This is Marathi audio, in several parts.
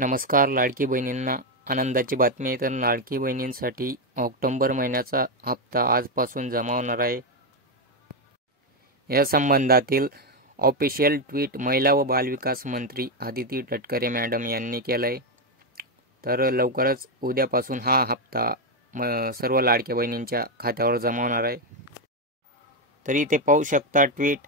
नमस्कार लाडकी बहिणींना आनंदाची बातमी आहे। तर लाडकी बहिणींसाठी ऑक्टोबर महिन्याचा हप्ता आजपासून जमा होणार आहे। या संबंधातील ऑफिशियल ट्विट महिला व बालविकास मंत्री आदिती तटकरे मॅडम यांनी केलंय। तर लवकरच उद्यापासून हा हप्ता सर्व लाडक्या बहिणींच्या खात्यावर जमा होणार आहे। तरी ते पाहू शकता ट्विट,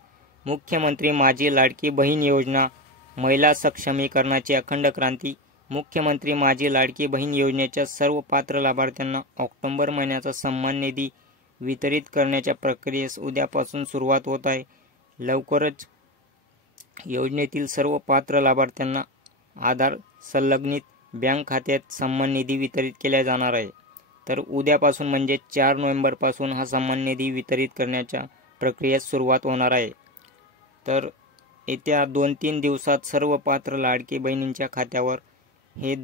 मुख्यमंत्री माझी लाडकी बहीण योजना महिला सक्षमीकरणाची अखंड क्रांती। मुख्यमंत्री माझी लाडकी बहीण योजनेच्या सर्व पात्र लाभार्थ्यांना ऑक्टोबर महिन्याचा सन्मान निधी वितरित करण्याच्या प्रक्रियेस उद्यापासून सुरुवात होत आहे। लवकरच योजनेतील सर्व पात्र लाभार्थ्यांना आधार संलग्नित बँक खात्यात सन्मान निधी वितरित केला जाणार आहे। तर उद्यापासून म्हणजे 4 नोव्हेंबर पासून हा सन्मान निधी वितरित करण्याच्या प्रक्रियेस सुरुवात होणार आहे। तर येत्या 2-3 दिवसात सर्व पात्र लाडकी बहिणींच्या खात्यावर हे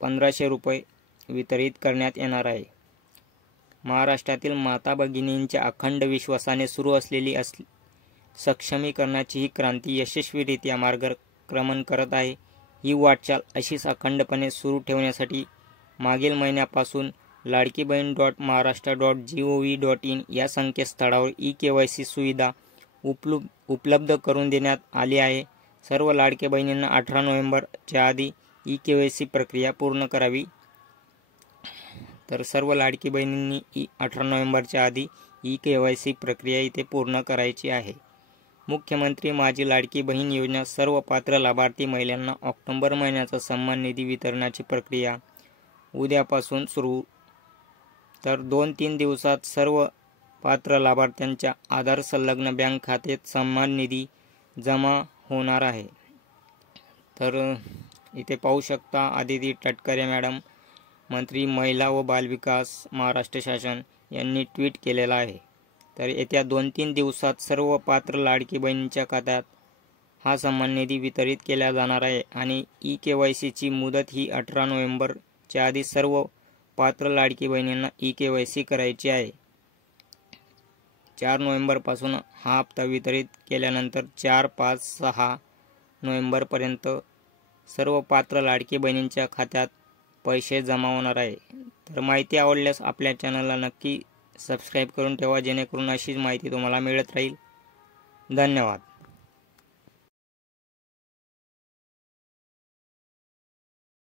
1500 रुपये वितरित करण्यात येणार आहे। महाराष्ट्रातील माता भगिनींच्या अखंड विश्वासाने सुरू असलेली सक्षमीकरणाची ही क्रांती यशस्वीरित्या मार्गक्रमण करत आहे। ही वाटचाल अशीच अखंडपणे सुरू ठेवण्यासाठी मागील महिन्यापासून ladkibahini.maharashtra.gov.in या संकेतस्थळावर ई-केवायसी सुविधा उपलब्ध करून देण्यात आली आहे। सर्व लाडक्या बहिणींना 18 नोव्हेंबरच्या आधी ई-केवायसी प्रक्रिया पूर्ण करावी। तर सर्व लाडकी बहिणींनी 18 नोव्हेंबरच्या आधी ई-केवायसी प्रक्रिया इथे पूर्ण करायची आहे। मुख्यमंत्री माझी लाडकी बहीण योजना सर्व पात्र लाभार्थी महिलांना ऑक्टोबर महिन्याचा सन्मान निधी वितरणाची प्रक्रिया उद्यापासून सुरू। तर 2-3 दिवसात सर्व पात्र लाभार्थ्यांच्या आधार संलग्न बँक खात्यात सन्मान निधी जमा होणार आहे। तर इथे पाहू शकता आदिती तटकरे मॅडम, मंत्री महिला व बालविकास महाराष्ट्र शासन यांनी ट्विट केलेला आहे। तर येत्या 2-3 दिवसात सर्व पात्र लाडकी बहिणींच्या खात्यात हा सन्मान निधी वितरित केला जाणार आहे आणि ई-केवायसीची मुदत ही 18 नोव्हेंबरच्या आधी सर्व पात्र लाडकी बहिणींना ई-केवायसी करायची आहे। 4 नोव्हेंबरपासून हा हप्ता वितरित केल्यानंतर 4, 5, 6 नोव्हेंबरपर्यंत सर्व पात्र लाडकी बहिणींच्या खात्यात पैसे जमा होणार आहे। तर माहिती आवडल्यास आपल्या चॅनलला नक्की सबस्क्राईब करून ठेवा, जेणेकरून अशीच माहिती तुम्हाला मिळत राहील। धन्यवाद।